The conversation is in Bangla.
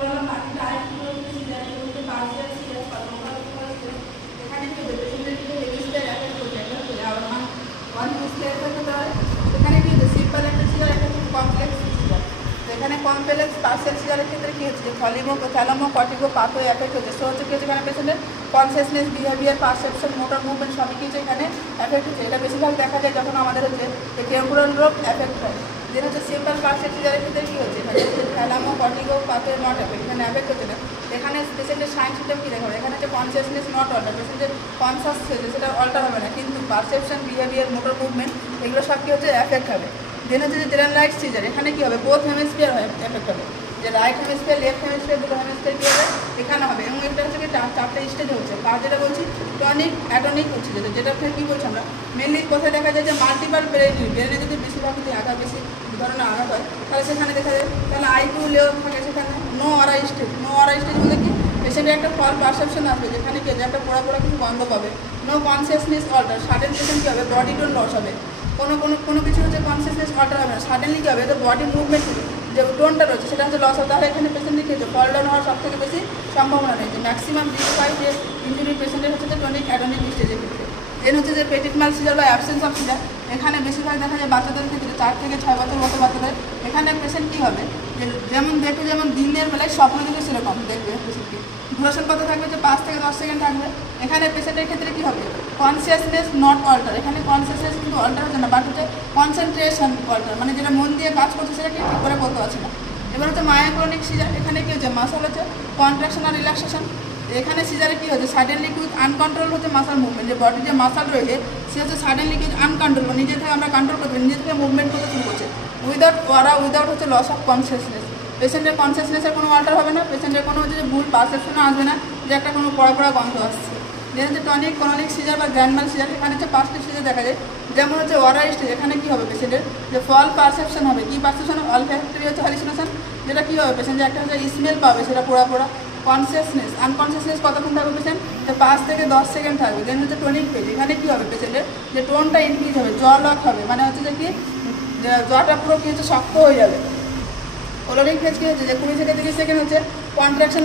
বললাম বাকিটা আরেকটু সিজার বলতে পার্সিয়াল সিজার কর্মকাল এখানে কি হবে পেশেন্টের কিন্তু রেজিস্টার অ্যাটাক করতে হবে আর ওয়ান ডিসপ্লে করতে হয় এখানে কি সিম্পল একটা সিজার একটা কমপ্লেক্স সিজার তো এখানে কমপ্লেক্স পার্সিয়াল সিজারের ক্ষেত্রে কি হচ্ছে ফলিমো থ্যালামো কর্টিকো পাথো এফেক্ট হচ্ছে সো হচ্ছে কি হচ্ছে এখানে পেশেন্টের consciousness behaviour perception motor movement সবই কিছু এখানে এফেক্ট হচ্ছে এটা বেশিরভাগ দেখা যায় যখন আমাদের হচ্ছে টেম্পোরাল লোব এফেক্ট হয় যেটা হচ্ছে সিম্পল পার্সিয়াল সিজারের ক্ষেত্রে কী হচ্ছে এখানে থ্যালামো কর্টিকো পাথো নট এফেক্ট এখানে এফেক্ট হচ্ছে না এখানে পেশেন্টের সাইন সিস্টেম কী দেখাবে এখানে হচ্ছে কনসিয়াসনেস নট অল্টার পেশেন্টের কনসাস হচ্ছে সেটা অল্টার হবে না কিন্তু পারসেপশন বিহেভিয়ার মোটর মুভমেন্ট এগুলো সব কী হচ্ছে এফেক্ট হবে দেন হচ্ছে যে জেনারেল রাইট সিজার এখানে কী হবে বোথ হেমিস্ফিয়ার হয় এফেক্ট হবে যে রাইট হেমিস্ফিয়ার লেফট হেমিস্ফিয়ার দুটো হেমিস্ফিয়ার কী হবে এখানে হবে এবং এটা হচ্ছে কি চারটে স্টেজ হচ্ছে আর যেটা বলছি টনিক অ্যাটনিক হচ্ছে যেটা কী বলছি আমরা মেনলি কোথায় দেখা যায় যে মাল্টিপাল ব্রেনে যদি বেশিরভাগ যদি আঘাত বেশি ধরনের আঘাত হয় তাহলে সেখানে দেখা যায় তাহলে আইকিউ লেভেল থাকে সেখানে নো অরা স্টেজ বলে কি পেশেন্টের একটা ফল পারসেপশন আসবে যেখানে কি যে একটা পোড়া পোড়া কিছু গন্ধ পাবে no consciousness alter sudden patient কী হবে বডি টোন লস হবে কোনো কিছু হচ্ছে কনসিয়াসনেস অল্টার হবে না সাডেনলি কী হবে তো বডি মুভমেন্ট যে টোনটা রয়েছে সেটা হচ্ছে লস হবে তাহলে এখানে পেশেন্টের কী হচ্ছে ফল ডাউন হওয়ার সবথেকে বেশি সম্ভাবনা রয়েছে ম্যাক্সিমাম রিস্ক পাই যে ইঞ্জুরি পেশেন্টের হচ্ছে যে টনিক অ্যাটনিক স্টেজের ক্ষেত্রে দেন হচ্ছে যে পেটিট মাল সিজার বা অ্যাবসেন্স অফ সিজার এখানে বেশিরভাগ দেখা যায় বাচ্চাদের ক্ষেত্রে 4 থেকে 6 বছর মতো বাচ্চাদের এখানে পেশেন্ট কী হবে যেমন দেখে যেমন দিনের বেলায় স্বপ্ন দেখে সেরকম দেখবে পেশেন্টকে ডিউরেশন কত থাকবে যে 5 থেকে 10 সেকেন্ড থাকবে এখানে পেশেন্টের ক্ষেত্রে কী হবে কনসিয়াসনেস নট অল্টার এখানে কনসিয়াসনেস কিন্তু অল্টার হচ্ছে না বাট হচ্ছে কনসেন্ট্রেশন অল্টার মানে যেটা মন দিয়ে কাজ করছে সেটা কি ঠিক করে বলতে পারছে না এবার হচ্ছে মায়োক্রনিক সিজার এখানে কী হচ্ছে মাসল হচ্ছে কন্ট্রাকশন আর রিল্যাক্সেশন এখানে সিজারে কী হচ্ছে সাডেনলি কুইক আনকন্ট্রোল হচ্ছে মাসাল মুভমেন্ট যে বডির যে মাসাল রয়েছে সে হচ্ছে সাডেনলি কুইক আনকন্ট্রোল নিজে থেকে আমরা কন্ট্রোল করতে নিজে থেকে মুভমেন্ট করতে শুরু করছে উইদাউট হচ্ছে লস অফ কনসিয়াসনেস পেশেন্টের কনসিয়াসনেসের কোনো অল্টার হবে না পেশেন্টের কোনো হচ্ছে যে ভুল পারসেপশনও আসবে না যে একটা কোনো পড়া গন্ধ আসছে যেটা হচ্ছে টনিক কননিক সিজার বা গ্র্যান্ডমাল সিজার এখানে হচ্ছে 5টি সিজার দেখা যায় যেমন হচ্ছে ওরা স্টেজ এখানে কী হবে পেশেন্টের যে ফল পারসেপশন হবে কী পারসেপশন অলফ্যাক্টরি হচ্ছে হ্যালুসিনেশন যেটা কী হবে পেশেন্ট যে একটা হচ্ছে স্মেল পাবে সেটা পোড়া কনসিয়াসনেস আনকনসিয়াসনেস কতক্ষণ থাকবে পেশেন্ট যে 5 থেকে 10 সেকেন্ড থাকবে দেন হচ্ছে টনিক পেজ এখানে কী হবে পেশেন্টের যে টোনটা ইনক্রিজ হবে জ লক হবে মানে হচ্ছে যে কি জটা পুরো কী হচ্ছে শক্ত হয়ে যাবে কোলোনিক ফেজ কী হচ্ছে যে 20 থেকে 30 সেকেন্ড হচ্ছে কন্ট্রাকশন